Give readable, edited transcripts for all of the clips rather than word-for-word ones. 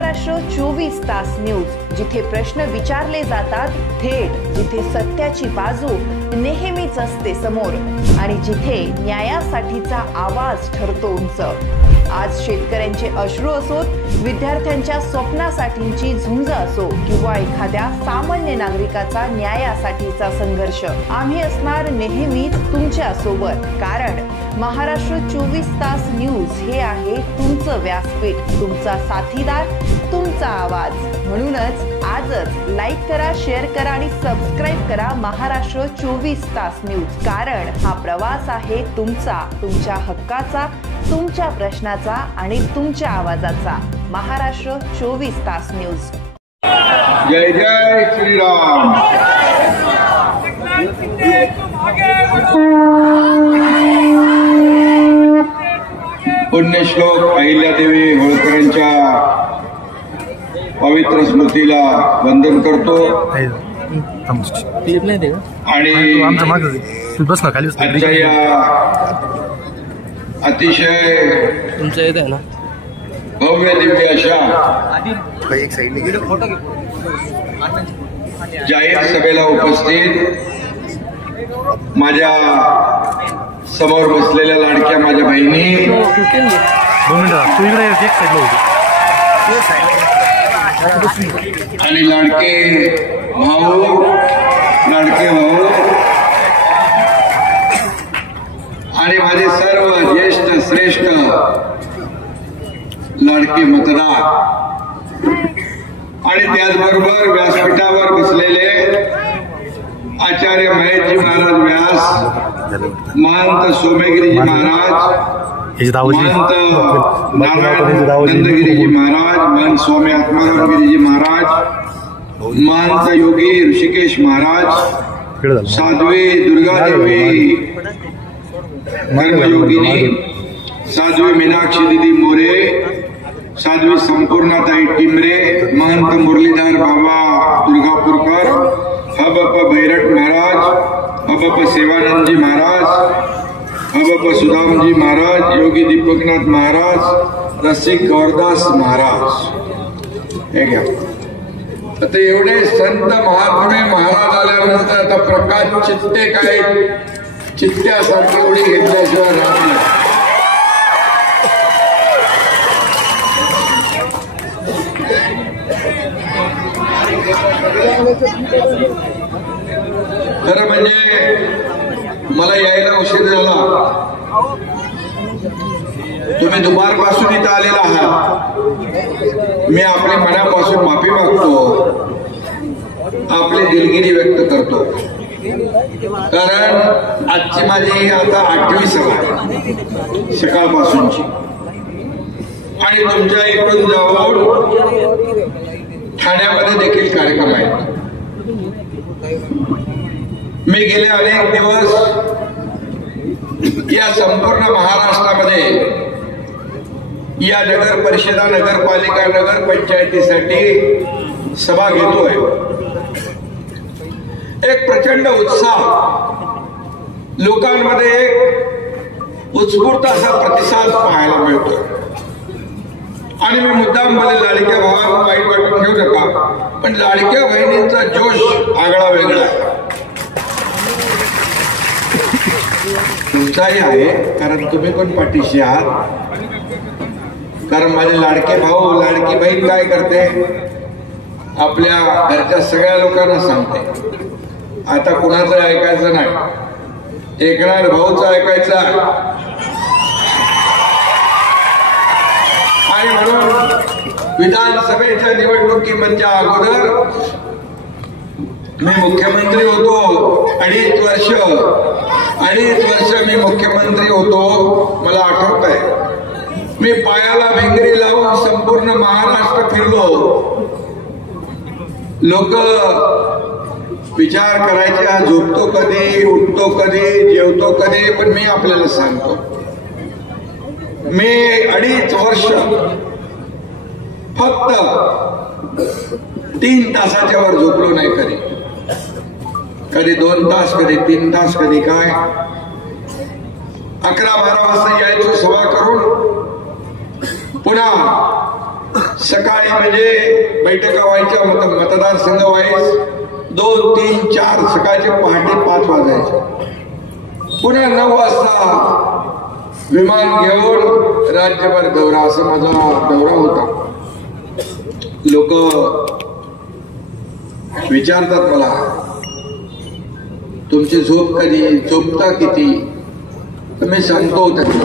महाराष्ट्र 24 तास न्यूज, जिथे प्रश्न विचारले जातात थेट, जिथे सत्याची बाजू नेहमीच असते समोर आणि जिथे न्यायासाठीचा आवाज ठरतो उंच। आज शेतकऱ्यांचे अश्रू असोत, विद्यार्थ्यांच्या स्वप्नासाठीची झुंज असो किंवा एखाद्या सामान्य नागरिकाचा न्यायासाठीचा संघर्ष, आम्ही असणार नेहमी तुमच्या सोबत। कारण महाराष्ट्र 24 तास न्यूज हे आहे तुमचं व्यासपीठ, तुमचा साथीदार, तुमचा आवाज। म्हणूनच आजच लाईक करा, शेअर करा आणि सबस्क्राइब करा महाराष्ट्र 24 तास न्यूज। कारण हा प्रवास आहे तुमचा, तुमच्या हक्काचा, तुमच्या प्रश्नाचा आणि तुमच्या आवाजाचा। महाराष्ट्र 24 तास न्यूज। जय जय श्रीराम। पुण्यश्लोक अहिल्यादेवी होळकरांच्या पवित्र स्मृतीला वंदन करतो आणि आजच्या या अतिशय भव्य दिव्य अशा जाहीर सभेला उपस्थित माझ्या समोर बसलेल्या लाडक्या माझ्या बहिणी आणि लाडके भाऊ आणि माझे सर्व ज्येष्ठ श्रेष्ठ लाडके मतदार आणि त्याचबरोबर व्यासपीठावर बसलेले आचार्य महेशजी महाराज व्यास, महंत सोमेगिरीजी महाराज, महंत नारायण नंदगिरीजी महाराज, महंत स्वामी आत्मारामगिरीजी महाराज, महंत योगी ऋषिकेश महाराज, साध्वी दुर्गादेवी कर्मयोगिनी, साध्वी मीनाक्षी दीदी मोरे, साध्वी संपूर्णाताई टिमरे, महंत मुरलीधर बाबा दुर्गापूरकर, हबप भैरट महाराज, हबप सेवानंदजी महाराज, हबप सुदामजी महाराज, योगी दीपकनाथ महाराज, रसिक गौरदास महाराज। हे घ्या। आता एवढे संत महात्मे महाराज आल्यानंतर आता प्रकाश चित्ते काय चित्त्यासारखी एवढी घेतल्याशिवाय राहत नाही। खरं म्हणजे मला यायला उशीर झाला, तुम्ही दुपारपासून इथं आलेला आहात, मी आपल्या मनापासून माफी मागतो, आपली दिलगिरी व्यक्त करतो। कारण आजची माझी आता 8वी सभा आहे सकाळपासूनची आणि तुमच्या इकडून जाऊन ठाण्यामध्ये देखील कार्यक्रम आहेत। मी गेले अनेक दिवस या संपूर्ण महाराष्ट्रामध्ये या नगर परिषदा, नगरपालिका, नगर पंचायतीसाठी सभा घेतोय। एक प्रचंड उत्साह लोकांमध्ये, एक उत्स्फूर्त असा प्रतिसाद पाहायला मिळतो आणि मी मुद्दाम मला लाडक्या भावांना वाईट वाटून घेऊ नका, पण लाडक्या बहिणींचा जोश आगळा वेगळा आहे, तुमचाही आहे, कारण तुम्ही पण पाठीशी आहात। कारण माझे लाडके भाऊ लाडकी बहीण काय करते, आपल्या घरच्या सगळ्या लोकांना सांगते आता कुणाचं ऐकायचं नाही, एकनाथ भाऊचं ऐकायचं। आणि म्हणून विधानसभेच्या निवडणुकीच्या अगोदर मी मुख्यमंत्री होतो, 2.5 वर्ष मी मुख्यमंत्री होतो। मला आठवत आहे, मी पायाला भिंगरी लावून संपूर्ण महाराष्ट्र फिरलो। लोक विचार करायचे, हा झोपतो कधी, उठतो कधी, जेवतो कधी, पण मी आपल्याला सांगतो, मी 2.5 वर्ष फक्त 3 तासाच्या वर झोपलो नाही, कधी 2 तास, कधी 3 तास, कधी काय। 11-12 वाजता यायचो सभा करून, पुन्हा सकाळी म्हणजे बैठका व्हायच्या, मतदारसंघ वाईज 2, 3, 4 सकाळचे पहाटे 5 वाजायचे. पुन्हा 9 वाजता विमान घेऊन राज्यभर दौरा, असा माझा दौरा होता. लोक विचारतात मला, तुमची झोप कधी, झोपता किती? तर मी सांगतो त्यांना,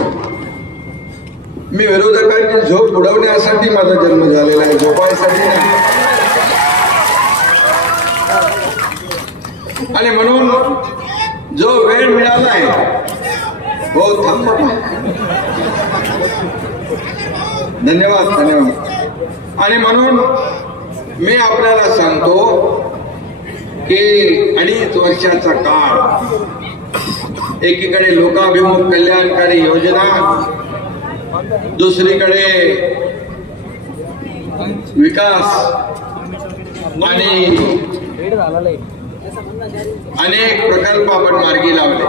मी विरोधकांची झोप उडवण्यासाठी माझा जन्म झालेला आहे, झोपायसाठी नाही. आणि म्हणून जो वेळ मिळालाय, हो थांब, धन्यवाद धन्यवाद. आणि म्हणून मी आपल्याला सांगतो की 2.5 वर्षाचा काळ, एकीकडे लोकाभिमुख कल्याणकारी योजना, दुसरीकडे विकास आणि अनेक प्रकल्प आपण मार्गी लावले.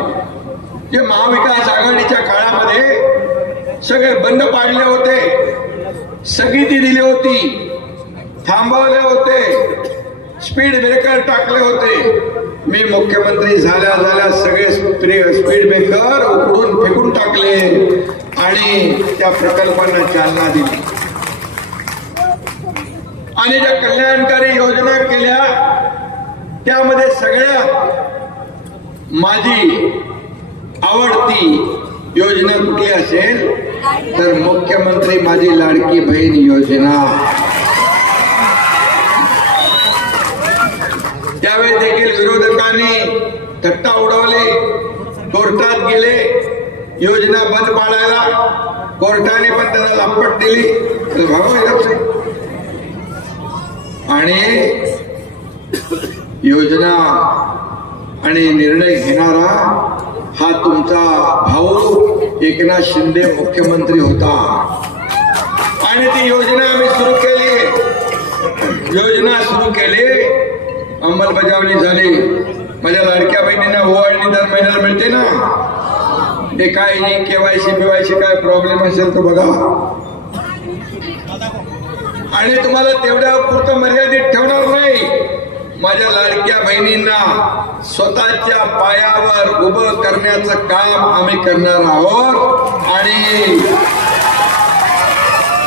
जे महाविकास आघाडीच्या काळामध्ये सगळे बंद पाडले होते, स्थगिती दिली होती, थांबवले होते, स्पीड ब्रेकर टाकले होते. मी मुख्यमंत्री झाल्या सगळे स्पीड ब्रेकर उकडून फेकून टाकले आणि त्या प्रकल्पांना चालना दिली. आणि ज्या कल्याणकारी योजना केल्या त्यामध्ये सगळ्यात माझी आवडती योजना कुठली असेल तर मुख्यमंत्री माझी लाडकी बहीण योजना. त्यावेळी देखील विरोधकांनी थट्टा उडवली, कोर्टात गेले योजना बंद पाडायला, कोर्टाने पण त्यांना लापट दिली. आणि योजना आणि निर्णय घेणारा हा तुमचा भाऊ एकनाथ शिंदे मुख्यमंत्री होता. आणि ती योजना आम्ही सुरू केली, योजना सुरू केली, अंमलबजावणी झाली. माझ्या लाडक्या बहिणींना ओवाळणी दर महिन्याला मिळते ना, ते काय केवायसी बिवायसी काय प्रॉब्लेम असेल तर बघा. आणि तुम्हाला तेवढ्या पुरतं मर्यादित ठेवणार नाही. माझ्या लाडक्या बहिणींना स्वतःच्या पायावर उभं करण्याचं काम आम्ही करणार आहोत. आणि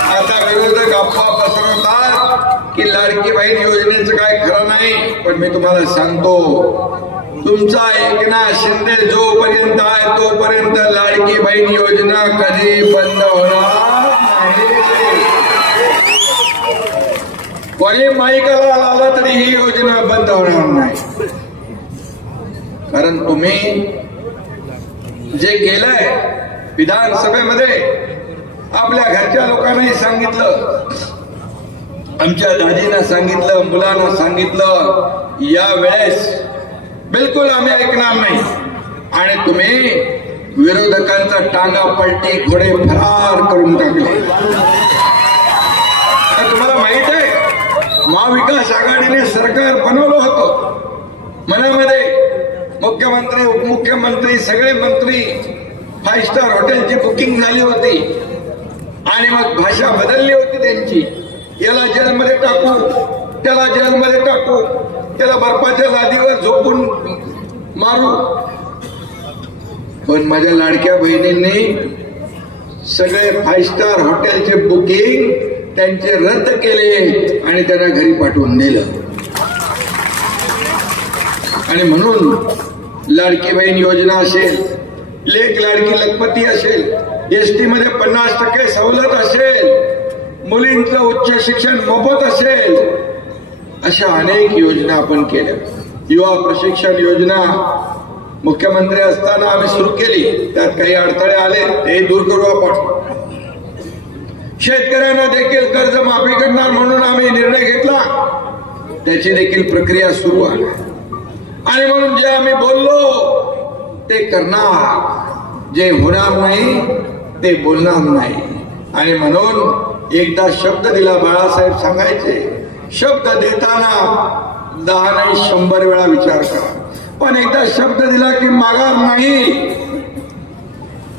आता विरोधक अफवा पसरवतात की लाडकी बहीण योजनेचं काय खरं नाही, पण मी तुम्हाला सांगतो, तुमचा एकनाथ शिंदे जोपर्यंत आहे तोपर्यंत लाडकी बहीण योजना कधी बंद होणार नाही. कोणी माईकाला आला तरी ही योजना बंद होणार नाही. कारण तुम्ही जे केलंय विधानसभेमध्ये, आपल्या घरच्या लोकांनाही सांगितलं, आमच्या दादींना सांगितलं, मुलांना सांगितलं, या वेळेस बिलकुल आम्ही ऐकणार नाही. आणि तुम्ही विरोधकांचा टांगा पलटी, घोडे फरार करून टाकले. तर तुम्हाला माहित आहे, महाविकास आघाडीने सरकार बनवलं होतं, मनामध्ये मुख्यमंत्री उपमुख्यमंत्री सगळे मंत्री, 5 स्टार हॉटेलची बुकिंग झाली होती. आणि मग भाषा बदलली होती त्यांची, याला जेलमध्ये टाकू, त्याला जेलमध्ये टाकू, त्याला बर्फाच्या लादीवर झोपून मारू. पण माझ्या लाडक्या बहिणींनी सगळे 5 स्टार हॉटेलचे बुकिंग त्यांचे रद्द केले आणि त्यांना घरी पाठवून दिलं. आणि म्हणून लाडकी बहीण योजना असेल, लेक लाडकी लखपती असेल, एसटी मध्ये 50% सवलत असेल, मुलींचं उच्च शिक्षण मोफत असेल, अशा अनेक योजना आपण केल्या. युवा प्रशिक्षण योजना मुख्यमंत्री असताना आम्ही सुरू केली, त्यात काही अडथळे आले ते दूर करू आपण. शेतकऱ्यांना देखील कर्ज माफी करणार म्हणून आम्ही निर्णय घेतला, त्याची देखील प्रक्रिया सुरू आहे. आणि म्हणून जे आम्ही बोललो ते करणार, जे होणार नाही ते बोलणार नाही. आणि म्हणून एकदा शब्द दिला, बाळासाहेब सांगायचे, शब्द देताना 10 नाही 100 वेळा विचार करा, पण एकदा शब्द दिला की माघार नाही.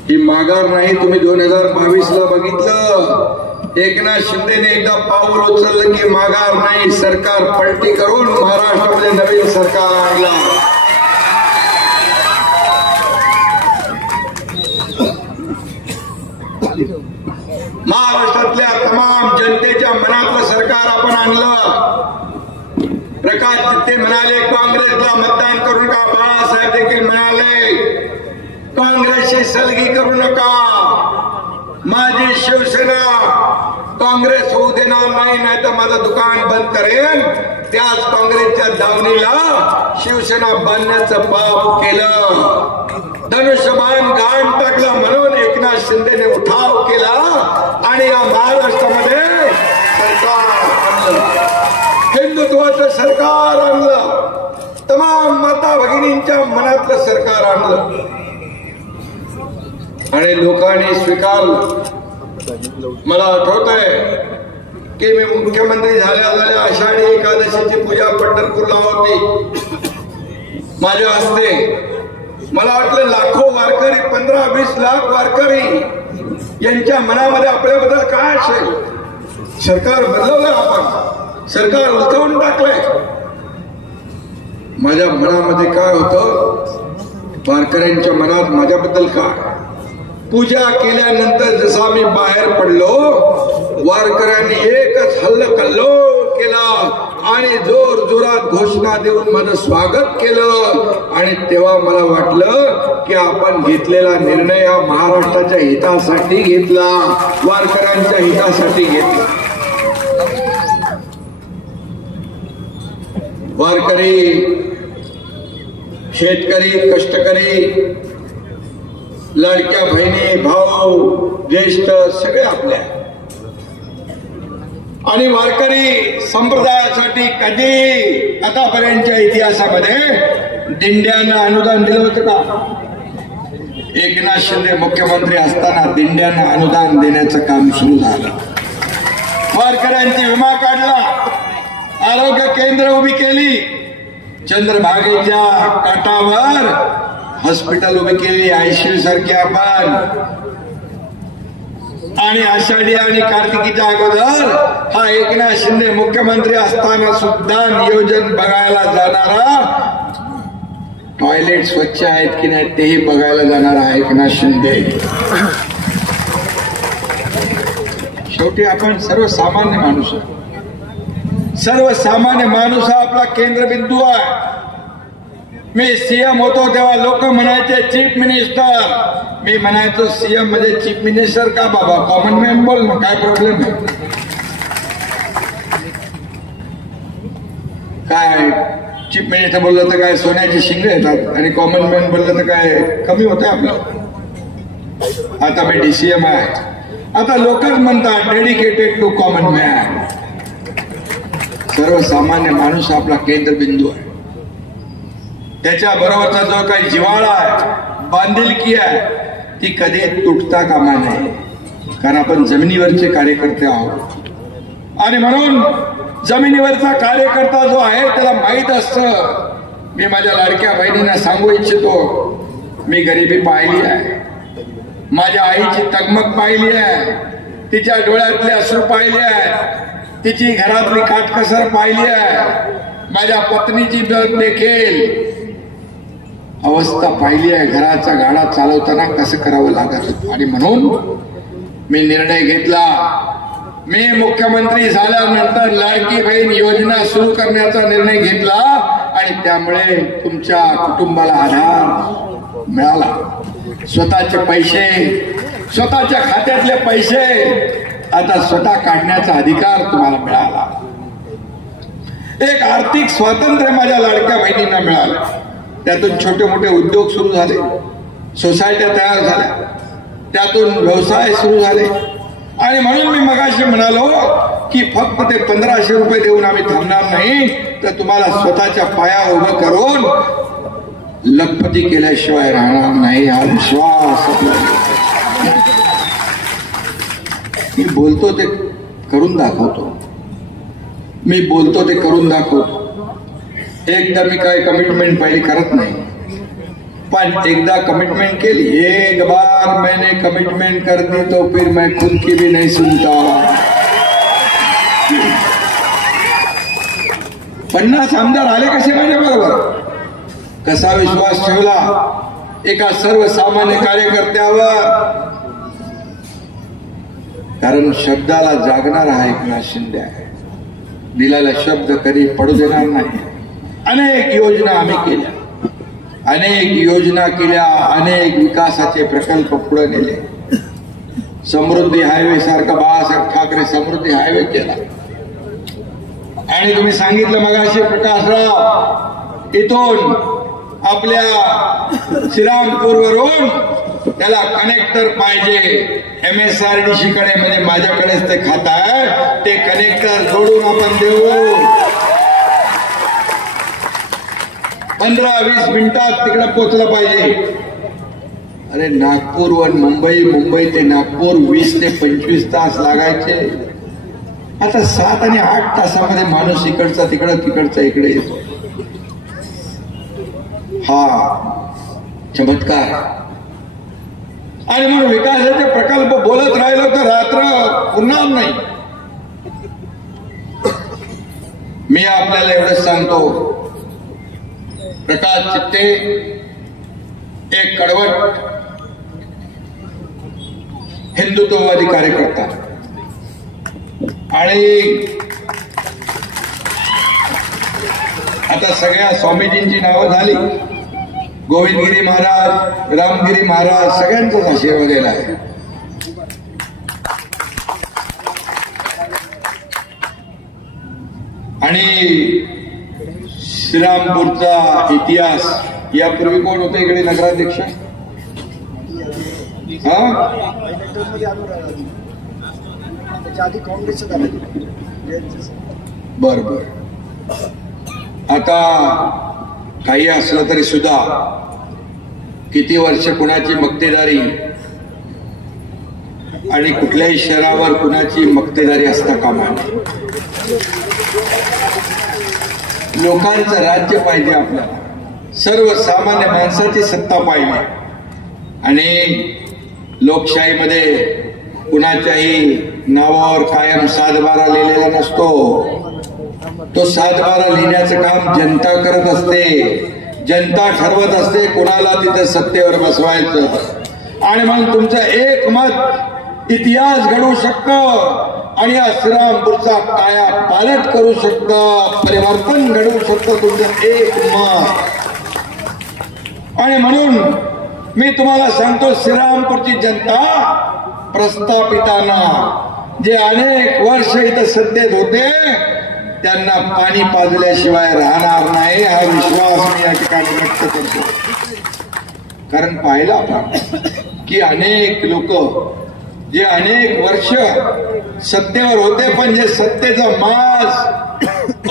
ही माघार नाही. तुम्ही 2022ला बघितलं, एकनाथ शिंदेने एकदा पाऊल उचललं की माघार नाही. सरकार पलटी करून महाराष्ट्रामध्ये नवीन सरकार आणलं. महाराष्ट्रातल्या तमाम जनतेच्या मनातलं सरकार आपण आणलं. प्रकाश चित्ते म्हणाले काँग्रेसला मतदान करू नका. बाळासाहेब देखील म्हणाले काँग्रेसची सलगी करू नका. माझी शिवसेना काँग्रेस होऊ देणार नाही, नाही तर माझं दुकान बंद करेन. त्याच काँग्रेसच्या दावणीला शिवसेना बांधण्याचं पाप केलं. धनुष्यबाण घाण टाकला म्हणून एकनाथ शिंदेने उठाव केला आणि या महाराष्ट्रामध्ये सरकार आणलं. हिंदुत्वाचं सरकार आणलं. तमाम माता भगिनींच्या मनातलं सरकार आणलं आणि लोकांनी स्वीकारलं. मला आठवत आहे की मी मुख्यमंत्री झाल्या आषाढी एकादशीची पूजा पंढरपूरला होती माझ्या हस्ते. मला वाटलं लाखो वारकरी, 15-20 लाख वारकरी यांच्या मनामध्ये आपल्याबद्दल काय असेल. सरकार बदलवलं, आपण सरकार उलटवून टाकलंय. माझ्या मनामध्ये काय होतं, वारकऱ्यांच्या मनात माझ्याबद्दल काय. पूजा केल्यानंतर जसा मी बाहेर पडलो, वारकऱ्यांनी एकच हल्लकल्लोळ केला आणि जोर जोरात घोषणा देऊन माझं स्वागत केलं. आणि तेव्हा मला वाटलं की आपण घेतलेला निर्णय हा महाराष्ट्राच्या हितासाठी घेतला, वारकऱ्यांच्या हितासाठी घेतला. वारकरी, शेतकरी, कष्टकरी, लाडक्या बहिणी, भाऊ, ज्येष्ठ सगळे आपल्या. आणि वारकरी संप्रदायासाठी कधी आतापर्यंतच्या इतिहासामध्ये दिंड्यांना अनुदान दिलं होतं का? एकनाथ शिंदे मुख्यमंत्री असताना दिंड्यांना अनुदान देण्याचं काम सुरू झालं. वारकऱ्यांची विमा काढला, आरोग्य केंद्र उभी केली, चंद्रभागेच्या काठावर हॉस्पिटल उभी केली, आयसीयू सारखे आपण. आणि आषाढी आणि कार्तिकीच्या अगोदर हा एकनाथ शिंदे मुख्यमंत्री असताना सुद्धा नियोजन बघायला जाणारा, टॉयलेट स्वच्छ आहेत की नाही तेही बघायला जाणारा एकनाथ शिंदे. शेवटी आपण सर्वसामान्य माणूस, सर्वसामान्य माणूस हा आपला केंद्रबिंदू आहे. मी सीएम होतो तेव्हा लोक म्हणायचे चीफ मिनिस्टर, मी म्हणायचो सीएम म्हणजे चीफ मिनिस्टर का बाबा, कॉमन मॅन बोल ना, काय प्रॉब्लेम आहे. काय चीफ मिनिस्टर बोललं तर काय सोन्याची शिंगे येतात आणि कॉमन मॅन बोललं तर काय कमी होतं आपलं. आता मी डीसीएम आहे. आता लोकच म्हणतात डेडिकेटेड टू कॉमन मॅन. सर्वसामान्य माणूस आपला केंद्रबिंदू आहे. त्याच्या बरोबरचा जो काही जिव्हाळा आहे, बांधिलकी आहे, ती कधी तुटता कामा नये. कारण आपण जमिनीवरचे कार्यकर्ते आहोत. आणि म्हणून जमिनीवरचा कार्यकर्ता जो आहे त्याला माहीत असतं. मी माझ्या लाडक्या बहिणींना सांगू इच्छितो, मी गरिबी पाहिली आहे, माझ्या आईची तगमग पाहिली आहे, तिच्या डोळ्यातले अश्रू पाहिले आहे, तिची घरातली काटकसर पाहिली आहे, माझ्या पत्नीची देखील अवस्था पाहिली आहे. घराचा गाडा चालवताना कसं करावं लागत. आणि म्हणून मी निर्णय घेतला, मी मुख्यमंत्री झाल्यानंतर लाडकी बहीण योजना सुरू करण्याचा निर्णय घेतला आणि त्यामुळे तुमच्या कुटुंबाला आधार मिळाला. स्वतःचे पैसे, स्वतःच्या खात्यातले पैसे आता स्वतः काढण्याचा अधिकार तुम्हाला मिळाला. एक आर्थिक स्वातंत्र्य माझ्या लाडक्या बहिणींना मिळालं. त्यातून छोटे मोठे उद्योग सुरू झाले, सोसायट्या तयार झाल्या, त्यातून व्यवसाय सुरू झाले. आणि म्हणून मी मगाशी म्हणालो की फक्त ते 1500 रुपये देऊन आम्ही थांबणार नाही, तर तुम्हाला स्वतःच्या पाया उभं करून लखपती केल्याशिवाय राहणार नाही, हा विश्वास. मी बोलतो ते करून दाखवतो, मी बोलतो ते करून दाखवतो. एकदा मी काय कमिटमेंट पहिली करत नाही, पण एकदा कमिटमेंट केली, एक बार मैंने कमिटमेंट कर दी तो फिर मैं खुद की भी नहीं सुनता. 50 आमदार आले कसे माझ्या बरोबर. कसा विश्वास ठेवला एका सर्वसामान्य कार्यकर्त्यावर. कारण शब्दाला जागणार आहे एकनाथ शिंदे आहे. दिलेला शब्द कधी पडू देणार नाही. अनेक योजना आम्ही केल्या, अनेक योजना केल्या, अनेक विकासाचे प्रकल्प पुढे नेले. समृद्धी हायवे सारखा बाळासाहेब ठाकरे समृद्धी हायवे केला. आणि तुम्ही सांगितलं मगाशी प्रकाशराव, इथून आपल्या श्रीरामपूरवरून त्याला कनेक्टर पाहिजे. MSRDC कडे म्हणजे माझ्याकडेच ते खातं आहे, ते कनेक्टर जोडून आपण देऊ. 15-20 मिनिटात तिकडे पोहोचलं पाहिजे. अरे नागपूरवरून मुंबई, मुंबई ते नागपूर 20 ते 25 तास लागायचे. आता 7 आणि 8 तासामध्ये माणूस इकडचा तिकडं, तिकडचा इकडे येतो. हा चमत्कार. आणि म्हणून विकासाचे प्रकल्प बोलत राहिलो तर रात्र पुन्हा नाही. मी आपल्याला एवढंच सांगतो, प्रकाश चित्ते एक कडवट हिंदुत्ववादी कार्यकर्ता. आणि आता सगळ्या स्वामीजींची नावं झाली. गोविंदगिरी महाराज, रामगिरी महाराज सगळ्यांचाच आशीर्वाद दिला आहे. आणि श्रीरामपूरचा इतिहास, यापूर्वी कोण होतं इकडे नगराध्यक्ष? बर बर. आता काही असलं तरी सुद्धा किती वर्ष कुणाची मक्तेदारी आणि कुठल्याही शहरावर कुणाची मक्तेदारी असता कामा नये. लोकांचं राज्य पाहिजे आपल्याला, सर्वसामान्य माणसाची सत्ता पाहिजे. आणि लोकशाहीमध्ये कुणाच्याही नावावर कायम 7-12 लिहिलेला नसतो. तो 7-12 लिहिण्याचं काम जनता करत असते. जनता ठरवत असते कोणाला तिथे सत्तेवर बसवायचं. आणि म्हणून तुमचं एक मत इतिहास घडवू शकतं आणि या श्रीरामपूरचा काया पालट करू शकतं, परिवर्तन घडवू शकतं तुमचं एक मत. आणि म्हणून मी तुम्हाला सांगतो, श्रीरामपूरची जनता प्रस्थापितांना जे अनेक वर्ष इथं सत्तेत होते त्यांना पाणी पाजल्याशिवाय राहणार नाही, हा विश्वास मी या ठिकाणी व्यक्त करतो. कारण पाहिलं आपण की अनेक लोक जे अनेक वर्ष सत्तेवर होते, पण जे सत्तेचा माज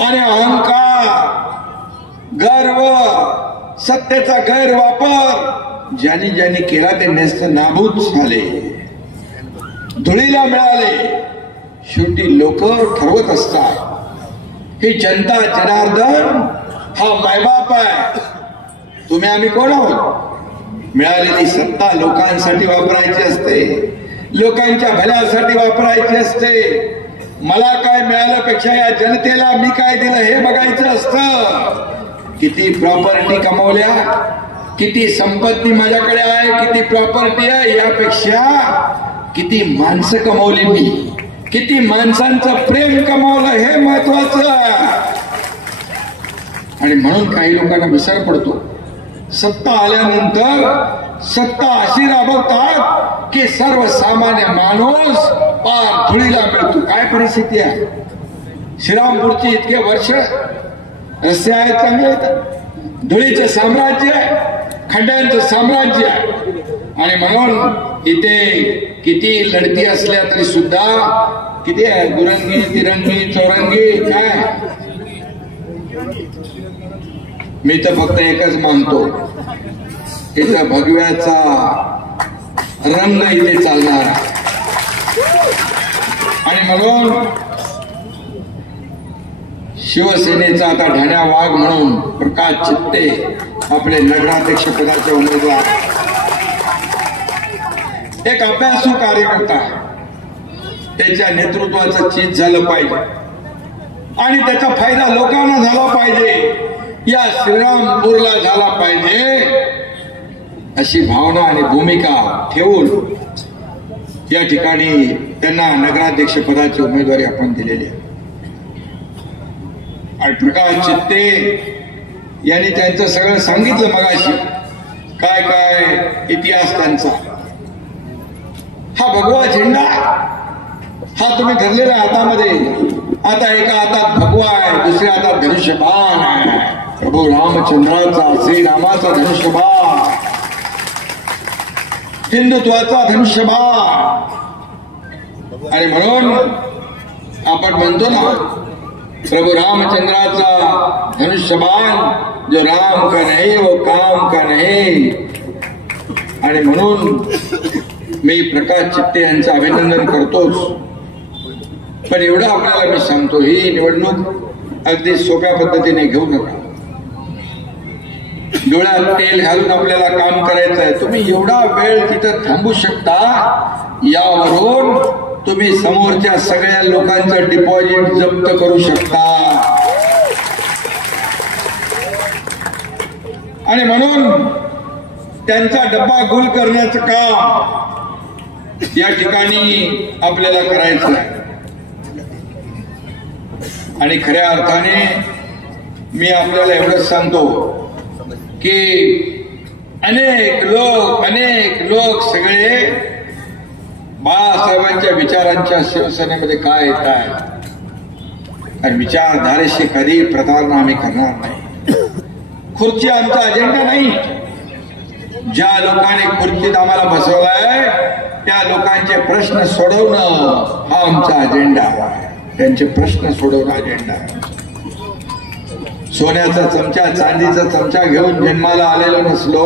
आणि अहंकार, गर्व, सत्तेचा गैरवापर ज्यांनी ज्यांनी केला ते नेस्त नाबूद झाले, धुळीला मिळाले. शेवटी लोक ठरवत असतात. ही जनता जनार्दन हा मायबाप आहे. तुम्ही आम्ही कोण आहोत? मिळालेली सत्ता लोकांसाठी वापरायची असते, लोकांच्या भल्यासाठी वापरायची असते. मला काय मिळालं पेक्षा या जनतेला मी काय दिलं हे बघायचं असतं. किती प्रॉपर्टी कमवल्या, किती संपत्ती माझ्याकडे आहे, किती प्रॉपर्टी आहे, यापेक्षा किती माणसं कमवली मी, किती माणसांचं प्रेम कमावलं हे महत्वाचं. आणि म्हणून काही लोकांना विसर पडतो. सत्ता आल्यानंतर सत्ता अशी राबवतात की सर्वसामान्य माणूस पार धुळीला मिळतो. काय परिस्थिती आहे श्रीरामपूरची? इतके वर्ष रस्ते आहेत चांगले आहेत, धुळीचे साम्राज्य आहे, खड्ड्यांचं साम्राज्य आहे. आणि म्हणून इथे किती लढती असल्या तरी सुद्धा किती आहे, दुरंगी तिरंगी चौरंगी काय, मी तर फक्त एकच मानतो, इथं भगव्याचा रंग इथे चालणार. आणि म्हणून शिवसेनेचा आता ढाण्या वाघ म्हणून प्रकाश चित्ते आपले नगराध्यक्ष पदाचे उमेदवार, एक अभ्यासू कार्यकर्ता, त्याच्या नेतृत्वाचं चीज झालं पाहिजे आणि त्याचा फायदा लोकांना झाला पाहिजे, या श्रीरामपूरला झाला पाहिजे, अशी भावना आणि भूमिका ठेवून या ठिकाणी त्यांना नगराध्यक्ष पदाची उमेदवारी आपण दिलेली आहे. आणि प्रकाश चित्ते यांनी त्यांचं सगळं सांगितलं मगाशी, काय काय इतिहास त्यांचा. हा भगवा झेंडा हा तुम्ही धरलेला हातामध्ये, आता एका हातात भगवा आहे, दुसऱ्या हातात धनुष्यबाण आहे, प्रभू रामचंद्राचा, श्रीरामाचा धनुष्यबाण, हिंदुत्वाचा धनुष्यबाण. आणि म्हणून आपण म्हणतो ना, प्रभू रामचंद्राचा धनुष्यबाण, जो राम का नहीं वो काम का नहीं. आणि म्हणून मी प्रकाश चित्ते यांचं अभिनंदन करतोच. पण एवढं आपल्याला मी सांगतो, ही निवडणूक अगदी सोप्या पद्धतीने घेऊ नका. डोळ्यात तेल घालून आपल्याला काम करायचं आहे. तुम्ही एवढा वेळ तिथं थांबू शकता, यावरून तुम्ही समोरच्या सगळ्या लोकांचं डिपॉझिट जप्त करू शकता. आणि म्हणून त्यांचा डब्बा गुल करण्याचं काम या ठिकाणी आपल्याला करायचं आहे. आणि खऱ्या अर्थाने मी आपल्याला एवढंच सांगतो की अनेक लोक सगळे बाळासाहेबांच्या विचारांच्या शिवसेनेमध्ये काय येत आहे, आणि विचारधारेशी कधी प्रतारणा आम्ही करणार नाही. खुर्ची आमचा अजेंडा नाही. ज्या लोकांनी खुर्चीत आम्हाला बसवलाय त्या लोकांचे प्रश्न सोडवणं हा आमचा अजेंडा आहे. त्यांचे प्रश्न सोडवणं अजेंडा आहे. सोन्याचा चमचा, चांदीचा चमचा घेऊन जन्माला आलेलो नसलो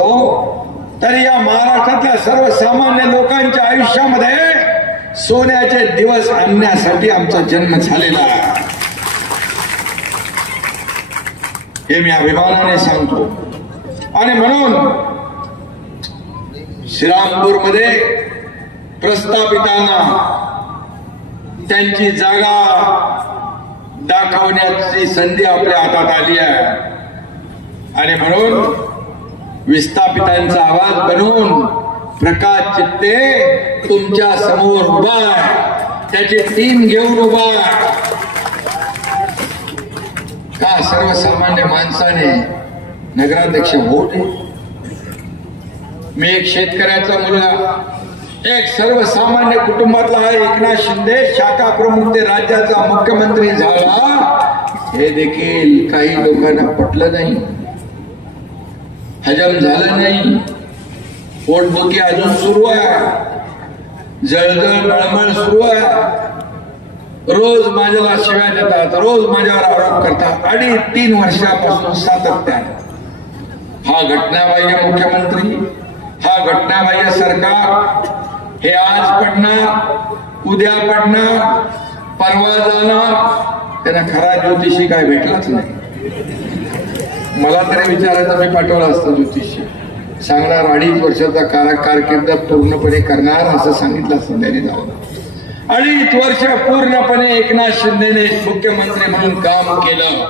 तरी या महाराष्ट्रातल्या सर्वसामान्य लोकांच्या आयुष्यामध्ये सोन्याचे दिवस आणण्यासाठी आमचा जन्म झालेला आहे. हे मी अभिमानाने सांगतो. आणि म्हणून श्रीरामपूरमध्ये प्रस्थापितांना त्यांची जागा दाखवण्याची संधी आपल्या हातात आली आहे. आणि म्हणून विस्थापितांचा आवाज बनवून प्रकाश चित्ते तुमच्या समोर उभा आहे, त्याची टीम घेऊन उभा आहे. का सर्वसामान्य माणसाने नगराध्यक्ष होऊ नये? मी एक शेतकऱ्याचा मुलगा, एक सर्वसामान्य कुटुंबातला आहे. एकनाथ शिंदे शाखा प्रमुख ते राज्याचा मुख्यमंत्री झाला, हे देखील काही लोकांना पटलं नाही, हजम झालं नाही. पोटदुखी अजून सुरू आहे, जळजळ मळमळ सुरू आहे. रोज माझ्याला शिव्या देतात, रोज माझ्यावर आरोप करतात. 2.5-3 वर्षापासून सातत्याने हा घटनाबाह्य मुख्यमंत्री, हा घटनाबाह्य सरकार, हे आज पडणार, उद्या पडणार, परवा जाणार. त्यांना खरा ज्योतिषी काय भेटलाच नाही. मला तरी विचारायचं, मी पाठवलं असतं ज्योतिषी, सांगणार 2.5 वर्षाचा कारकीर्द पूर्णपणे करणार असं सांगितलं असतं त्यांनी. जाऊन 2.5 वर्ष पूर्णपणे एकनाथ शिंदेने मुख्यमंत्री म्हणून काम केलं.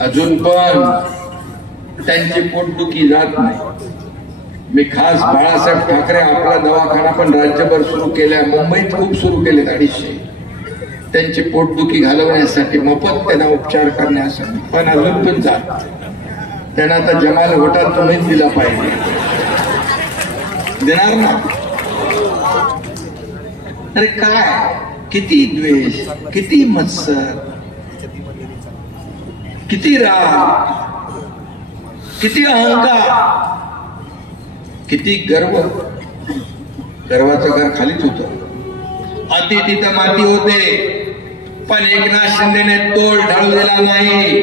अजून पण त्यांची पोटदुखी जात नाही. मी खास बाळासाहेब ठाकरे आपला दवाखाना पण राज्यभर सुरू केलाय, मुंबईत खूप सुरू केले 250. त्यांची पोटदुखी घालवण्यासाठी, मोफत त्यांना उपचार करण्यासाठी. पण अजून पण जात त्यांना आता जमाल घोटा तुम्हीच दिला पाहिजे. देणार ना? अरे काय, किती द्वेष, किती मत्सर, किती राग, किती अहंकार, किती गर्व. गर्वाचं घर खालीच होतं. अति तिथं माती होते, पण एकनाथ शिंदेने तोल ढळू दिला नाही.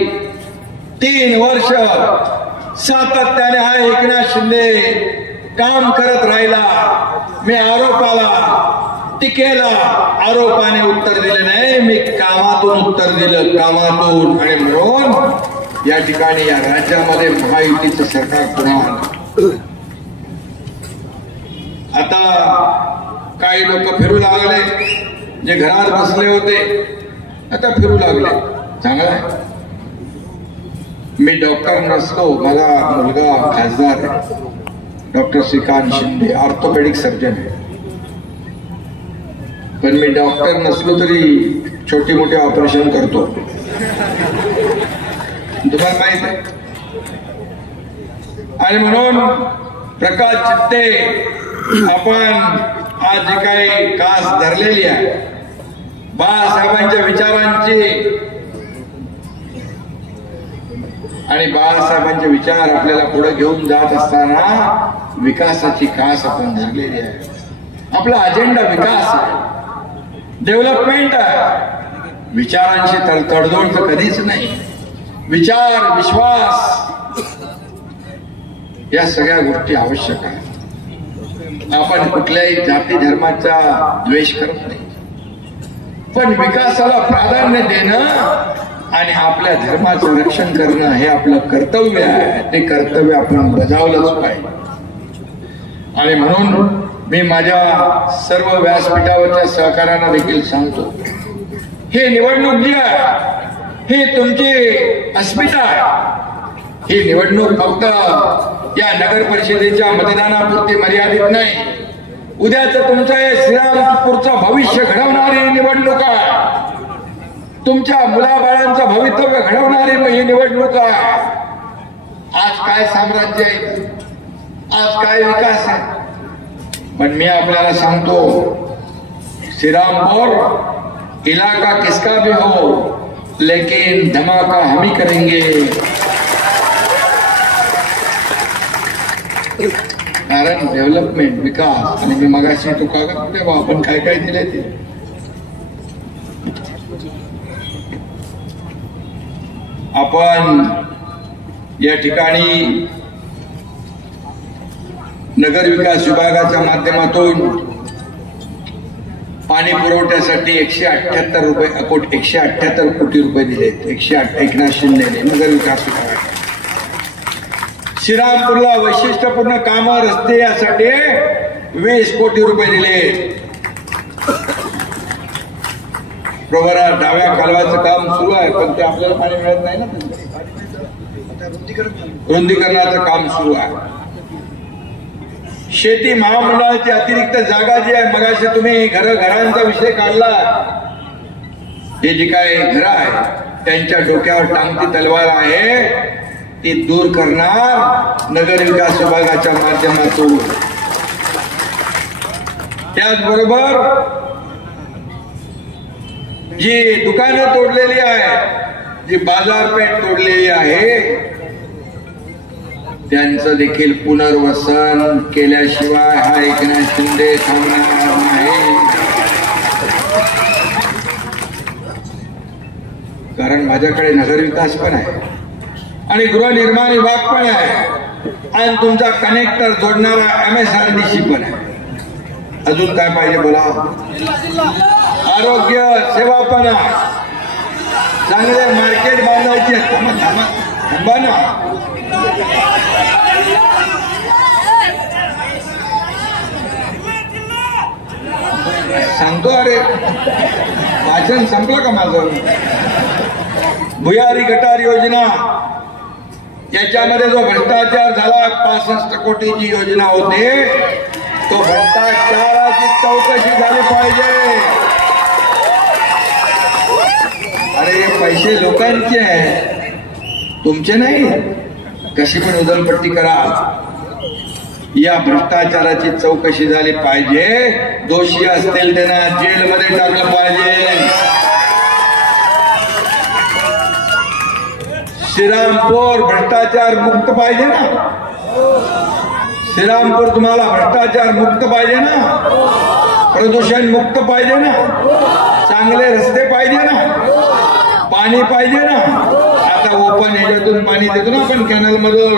3 वर्ष सातत्याने हा एकनाथ शिंदे काम करत राहिला. मी आरोपाला, टीकेला आरोपाने उत्तर दिले नाही, मी कामात कामातून उत्तर दिलं, कामातून. आणि म्हणून या ठिकाणी या राज्यामध्ये महायुतीचं सरकार पुन्हा आलं. आता काही लोक फिरू लागले, जे घरात बसले होते आता फिरू लागले. चांगलं आहे. मी डॉक्टर नसतो, माझा मुलगा खासदार आहे, doctor Shrikant Shinde, orthopaedic surgeon आहे. पण मी डॉक्टर नसलो तरी छोटी मोठी ऑपरेशन करतो, तुम्हाला माहित आहे. आणि म्हणून प्रकाश चित्ते आपण आज जे काही कास धरलेली आहे बाळासाहेबांच्या विचारांची, आणि बाळासाहेबांचे विचार आपल्याला पुढे घेऊन जात असताना विकासाची कास आपण धरलेली आहे. आपला अजेंडा विकास आहे, डेव्हलपमेंट आहे. विचारांची तडजोड तर कधीच नाही. विचार, विश्वास या सगळ्या गोष्टी आवश्यक आहेत. आपण कुठल्याही जाती धर्माचा द्वेष करत नाही, पण विकासाला प्राधान्य देणं आणि आपल्या धर्माचं रक्षण करणं हे आपलं कर्तव्य आहे. ते कर्तव्य आपण बजावलंच पाहिजे. आणि म्हणून मी माझ्या सर्व व्यासपीठावरच्या सहकार्यांना देखील सांगतो, हे निवडणूक जी आहे ही तुमची अस्मिता आहे. ही निवडणूक फक्त या नगर परिषदेच्या मतदानापुरती मर्यादित नाही. उद्याचं तुमचं हे श्रीरामपूरचं भविष्य घडवणारी निवडणूक आहे. तुमच्या मुलाबाळांचं भवितव्य घडवणारी ही निवडणूक आहे. आज काय साम्राज्य आहे, आज काय विकास आहे. पण मी आपल्याला सांगतो, श्रीरामपुर इलाका किसका भी हो, लेकिन धमाका हम ही करेंगे. कारण डेव्हलपमेंट, विकास. आणि मी मगाशी तो कागद तेव्हा आपण काय काय दिले ते आपण या ठिकाणी नगर विकास विभागाच्या माध्यमातून पाणी पुरवठ्यासाठी 178 कोटी रुपये दिले. एकनाथ शिंदेने नगर विकास विभागाला. श्रीरामपूरला वैशिष्ट्यपूर्ण कामं, रस्ते यासाठी 20 कोटी रुपये दिले. प्रवरा डाव्या कालव्याचं काम सुरू आहे, पण ते आपल्याला पाणी मिळत नाही ना. रुंदीकरणाचं काम सुरू आहे. शेती महामंडळाची अतिरिक्त जागा जी आहे, मगाशी तुम्ही घरांचा विषय काढला, हे जी काही घरं आहे त्यांच्या डोक्यावर टांगती तलवार आहे, ती दूर करणार नगर विकास विभागाच्या माध्यमातून. त्याचबरोबर जी दुकानं तोडलेली आहे, जी बाजारपेठ तोडलेली आहे, त्यांचं देखील पुनर्वसन केल्याशिवाय हा एकनाथ शिंदे थांबणार नाही. कारण माझ्याकडे नगरविकास पण आहे आणि गृहनिर्माण विभाग पण आहे आणि तुमचा कनेक्टर जोडणारा MSRDC पण आहे. अजून काय पाहिजे बोला. आरोग्य सेवा पण आहे. चांगले मार्केट बांधायचे. थांबा ना. सांगतो. अरे वाचन संपलं का माझं. भुयारी गटार योजना, याच्यामध्ये जो भ्रष्टाचार झाला, 65 कोटीची योजना होते, तो भ्रष्टाचाराची चौकशी झाली पाहिजे. अरे पैसे लोकांचे आहे, तुमचे नाही. कशी पण उधळपट्टी करा. या भ्रष्टाचाराची चौकशी झाली पाहिजे. दोषी असतील त्यांना जेलमध्ये टाकलं पाहिजे. श्रीरामपूर भ्रष्टाचार मुक्त पाहिजे ना. श्रीरामपूर तुम्हाला भ्रष्टाचार मुक्त पाहिजे ना. प्रदूषण मुक्त पाहिजे ना. चांगले रस्ते पाहिजे ना. पाणी पाहिजे ना. आता ओपन ह्याच्यातून पाणी देतो ना आपण कॅनल मधून,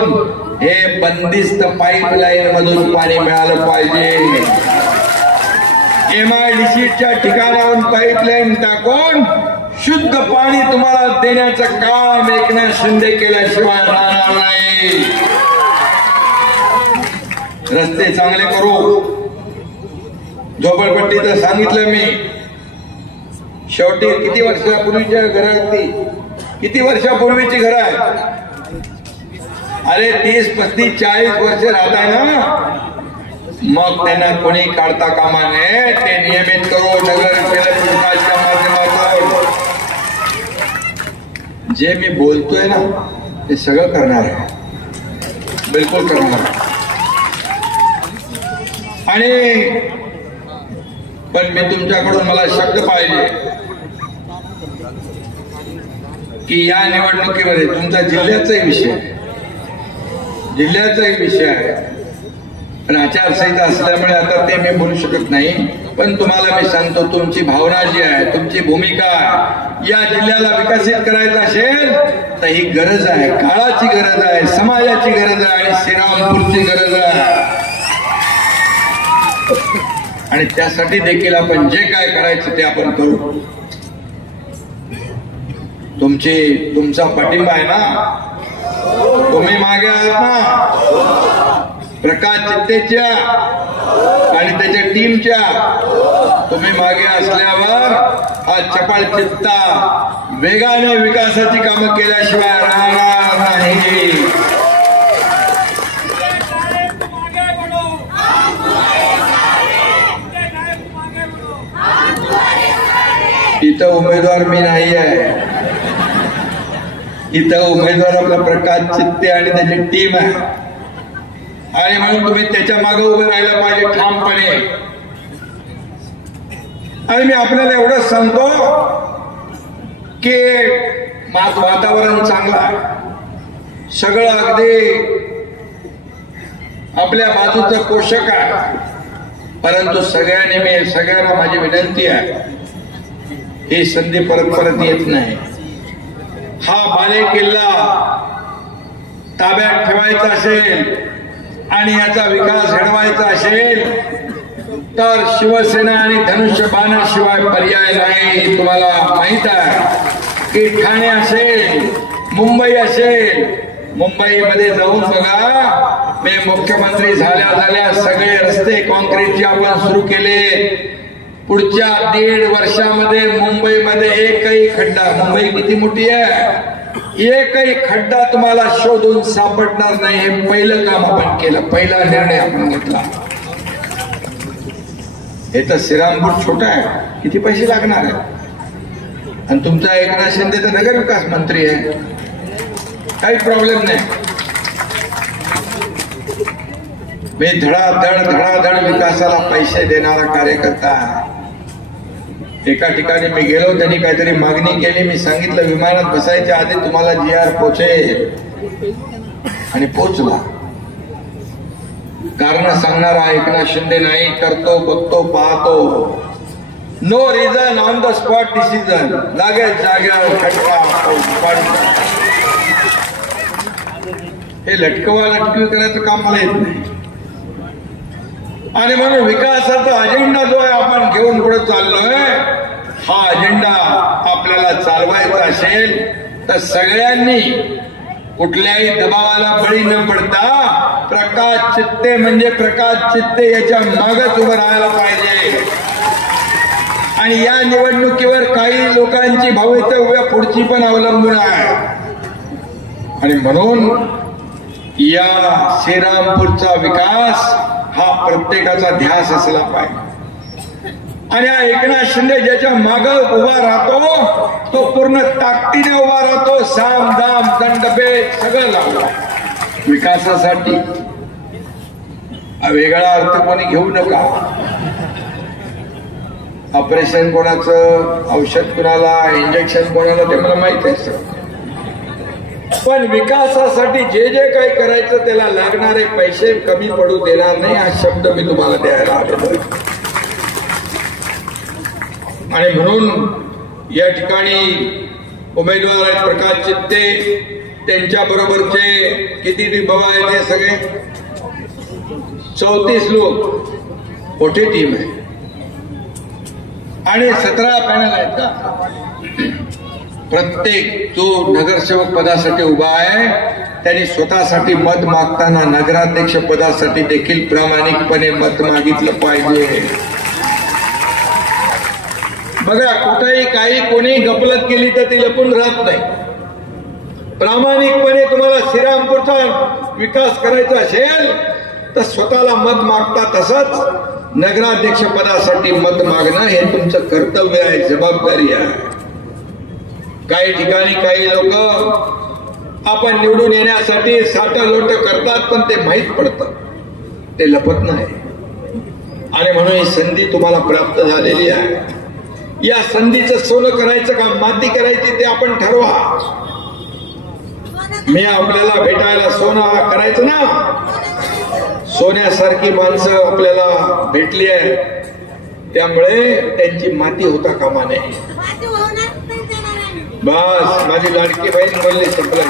हे बंदिस्त पाईपलाईन मधून पाणी मिळालं पाहिजे. MIDCच्या ठिकाणाहून पाईपलाईन टाकून शुद्ध पाणी तुम्हाला देण्याचं काम एकनाथ शिंदे केल्याशिवाय राहणार नाही. रस्ते चांगले करू. झोपडपट्टीचं सांगितलं मी. शेवटी किती वर्षापूर्वीच्या घरात किती वर्षापूर्वीची घरं आहे. अरे 30, 35, 40 वर्ष राहताय ना, मग त्यांना कोणी काढता कामा नये. ते नियमित करू. नगर विकासच्या माध्यमातून जे मी बोलतोय ना ते सगळं करणार आहे, बिलकुल करणार आहे. आणि पण मी तुमच्याकडून मला शब्द पाहिजे की या निवडणुकीमध्ये तुमचा जिल्ह्याचाही विषय आहे, जिल्ह्याचाही विषय आहे. पण आचारसंहिता असल्यामुळे आता ते मी बोलू शकत नाही. पण तुम्हाला मी सांगतो, तुमची भावना जी आहे, तुमची भूमिका, या जिल्ह्याला विकसित करायचं असेल तर ही गरज आहे, काळाची गरज आहे, समाजाची गरज आहे आणि श्रीरामपूरची गरज आहे. आणि त्यासाठी देखील आपण जे काय करायचं ते आपण करू. तुमचा पाठिंबा आहे ना, तुम्ही मागे आहात ना प्रकाश चित्तेच्या आणि त्याच्या टीमच्या. तुम्ही मागे असल्यावर हा चपळ चित्ता वेगाने विकासाची कामं केल्याशिवाय राहणार नाही. इथं उमेदवार मी नाही आहे, इथं उमेदवार आपला प्रकाश चित्ते आणि त्याची टीम आहे. आणि म्हणून तुम्ही त्याच्या मागे उभे राहायला पाहिजे ठामपणे. आणि मी आपल्याला एवढंच सांगतो की वातावरण चांगलं आहे, सगळं अगदी आपल्या बाजूचं पोषक आहे. परंतु सगळ्यांना माझी विनंती आहे, ही संधी परत परत येत नाही. हा बाले किल्ला ताब्यात ठेवायचा असेल आणि याचा विकास घडवायचा असेल तर शिवसेना आणि धनुष्यबाणाशिवाय पर्याय नाही. तुम्हाला माहित आहे की ठाणे असेल, मुंबई असेल, मुंबईमध्ये जाऊन बघा. मी मुख्यमंत्री झाल्या सगळे रस्ते कॉन्क्रीटचे आपण सुरू केले. पुढच्या 1.5 वर्षामध्ये मुंबईमध्ये एकही खड्डा, मुंबई किती मोठी आहे, एकही खड्डा तुम्हाला शोधून सापडणार नाही. हे पहिलं काम आपण केलं, पहिला निर्णय आपण घेतला. हे तर श्रीरामपूर छोटा आहे, किती पैसे लागणार आहे. आणि तुमचा एकनाथ शिंदे तर नगर विकास मंत्री आहे, काही प्रॉब्लेम नाही. मी धडाधड विकासाला पैसे देणारा कार्यकर्ता आहे. एका ठिकाणी मी गेलो, त्यांनी काहीतरी मागणी केली. मी सांगितलं विमानात बसायच्या आधी तुम्हाला GR पोचेल, आणि पोचला. कारण सांगणारा एकनाथ शिंदे नाही, करतो, बघतो, पाहतो. No reason, on the spot decision. लागेल जाग्यावर खटका. हे लटकवी करायचं काम मला येत नाही. आणि म्हणून विकासाचा अजेंडा जो आहे आपण घेऊन पुढे चाललोय, हा अजेंडा आपल्याला चालवायचा असेल तर सगळ्यांनी कुठल्याही दबावाला बळी न पडता प्रकाश चित्ते म्हणजे प्रकाश चित्ते याच्या मागच उभं राहायला पाहिजे. आणि या निवडणुकीवर काही लोकांची भवितव्य पुढची पण अवलंबून आहे. आणि म्हणून या श्रीरामपूरचा विकास हा प्रत्येकाचा ध्यास असला पाहिजे. आणि हा एकनाथ शिंदे ज्याच्या मागं उभा राहतो तो पूर्ण ताकदीने उभा राहतो. साम दाम दंडभेद सगळं लावलं विकासासाठी. वेगळा अर्थ कोणी घेऊ नका. ऑपरेशन कोणाचं, औषध कोणाला, इंजेक्शन कोणाला, ते मला माहित आहे. पण विकासासाठी जे जे काही करायचं त्याला लागणारे पैसे कमी पडू देणार नाही, हा शब्द मी तुम्हाला द्यायला आलेलो. आणि म्हणून या ठिकाणी उमेदवार आहेत प्रकाश चित्ते, त्यांच्या बरोबरचे किती बाबा आहेत हे सगळे 34 लोक, मोठी टीम आहे. आणि 17 पॅनल आहेत का. प्रत्येक जो नगरसेवक पदासाठी उभा आहे त्यांनी स्वतःसाठी मत मागताना नगराध्यक्ष पदासाठी देखील प्रामाणिकपणे मत मागितलं पाहिजे. बघा, कुठेही काही कोणी गफलत केली तर ती लपून राहत नाही. प्रामाणिकपणे तुम्हाला श्रीरामपूरचा विकास करायचा असेल तर स्वतःला मत मागता, तसंच नगराध्यक्ष पदासाठी मत मागणं हे तुमचं कर्तव्य आहे, जबाबदारी आहे. काही ठिकाणी काही लोक आपण निवडून येण्यासाठी साठालोट करतात, पण ते माहीत पडतं, ते लपत नाही. आणि म्हणून ही संधी तुम्हाला प्राप्त झालेली आहे. या संधीचं सोनं करायचं का माती करायची ते आपण ठरवा. मी आपल्याला भेटायला सोनं करायचं ना, सोन्यासारखी माणसं आपल्याला भेटली आहे, त्यामुळे त्यांची माती होता कामा नये. बस, माझी लाडकी बहीण बोलले संपलं.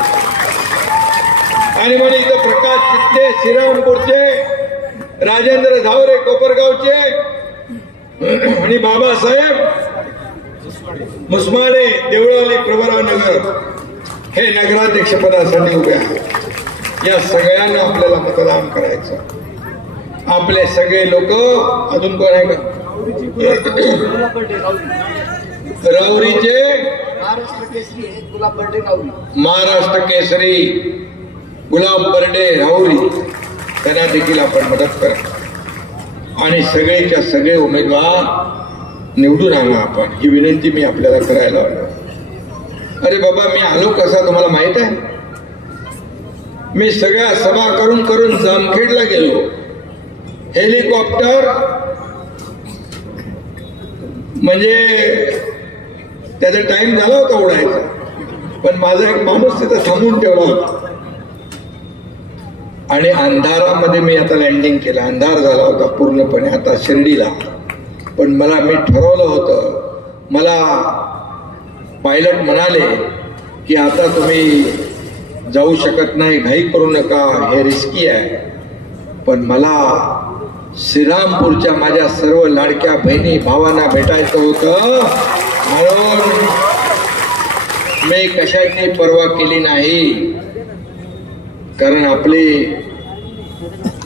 आणि म्हणे इथं प्रकाश चित्ते श्रीरामपूरचे, राजेंद्र झावरे कोपरगावचे आणि बाबासाहेब मुसमाने देवळाली प्रवरानगर हे नगराध्यक्ष पदासाठी उभे आहेत. या सगळ्यांना आपल्याला मतदान करायचं. आपले सगळे लोक, अजून कोण आहे का? राऊरीचे महाराष्ट्र केसरी गुलाब बर्डे राऊरी, त्यांना देखील आपण मदत करा. आणि सगळेच्या सगळे उमेदवार निवडून आणा आपण, ही विनंती मी आपल्याला करायला आलो. अरे बाबा, मी आलो कसा तुम्हाला माहित आहे? मी सगळ्या सभा करून करून जामखेडला गेलो. हेलिकॉप्टर म्हणजे त्याचा टाइम झाला होता उडायचा, पण माझा एक माणूस तिथं थांबून ठेवला होता. आणि अंधारामध्ये मी आता लँडिंग केलं. अंधार झाला होता पूर्णपणे आता शिर्डीला. पण मी ठरवलं होतं, मला पायलट म्हणाले की आता तुम्ही जाऊ शकत नाही, घाई करू नका, हे रिस्की आहे. पण मला श्रीरामपूरच्या माझ्या सर्व लाडक्या बहिणी भावांना भेटायचं होतं, म्हणून मी कशाची पर्वा केली नाही. कारण आपली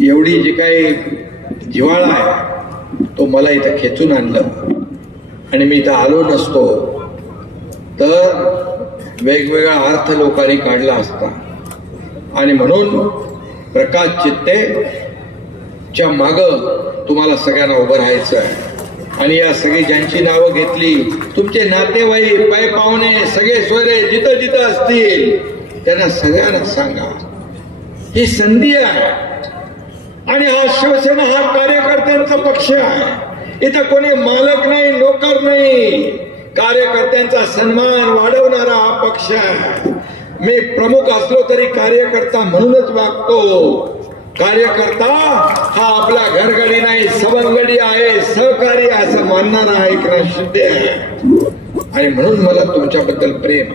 एवढी जी काही जिव्हाळा आहे तो मला इथं खेचून आणलं. आणि मी इथं आलो नसतो तर वेगवेगळा अर्थ लोकांनी काढला असता. आणि म्हणून प्रकाश चित्ते च्या माग तुम्हाला सगळ्यांना उभं राहायचं आहे. आणि या सगळी ज्यांची नावं घेतली, तुमचे नातेवाईक, पाय पाहुणे, सगळे सोयरे जिथं जिथं असतील त्यांना सगळ्यांना सांगा, ही संधी आहे. आणि हा शिवसेना हा कार्यकर्त्यांचा पक्ष आहे. इथं कोणी मालक नाही, नोकर नाही, कार्यकर्त्यांचा सन्मान वाढवणारा हा पक्ष आहे. मी प्रमुख असलो तरी कार्यकर्ता म्हणूनच वागतो. कार्यकर्ता हा आपला घरगडी नाही, सवंगडी आहे, सहकारी असं मानणारा एकनाथ शिंदे आहे. आणि म्हणून मला तुमच्याबद्दल प्रेम.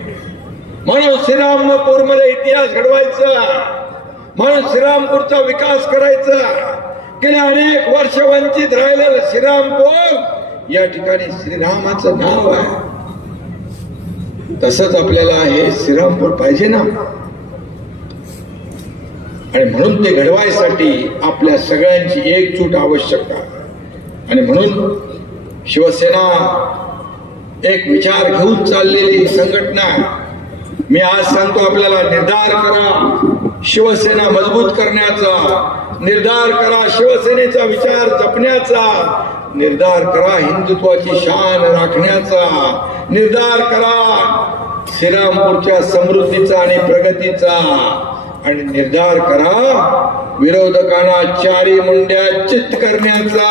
म्हणून श्रीरामपूरमध्ये इतिहास घडवायचा, म्हणून श्रीरामपूरचा विकास करायचा. गेल्या अनेक वर्ष वंचित राहिलेलं श्रीरामपूर, या ठिकाणी श्रीरामाचं नाव आहे. तसंच आपल्याला हे श्रीरामपूर पाहिजे ना. आणि म्हणून ते घडवायसाठी आपल्या सगळ्यांची एकजूट आवश्यक आहे. आणि म्हणून शिवसेना एक विचार घेऊन चाललेली संघटना. मी आज सांगतो, आपल्याला निर्धार करा शिवसेना मजबूत करण्याचा, निर्धार करा शिवसेनेचा विचार जपण्याचा, निर्धार करा हिंदुत्वाची शान राखण्याचा, निर्धार करा श्रीरामपूरच्या समृद्धीचा आणि प्रगतीचा, आणि निर्धार करा विरोधकांना चारी मुंड्या चित करण्याचा,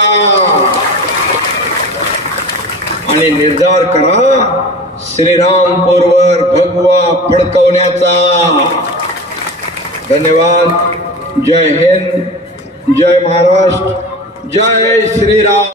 आणि निर्धार करा श्रीरामपूरवर भगवा फडकवण्याचा. धन्यवाद. जय हिंद, जय महाराष्ट्र, जय श्रीराम.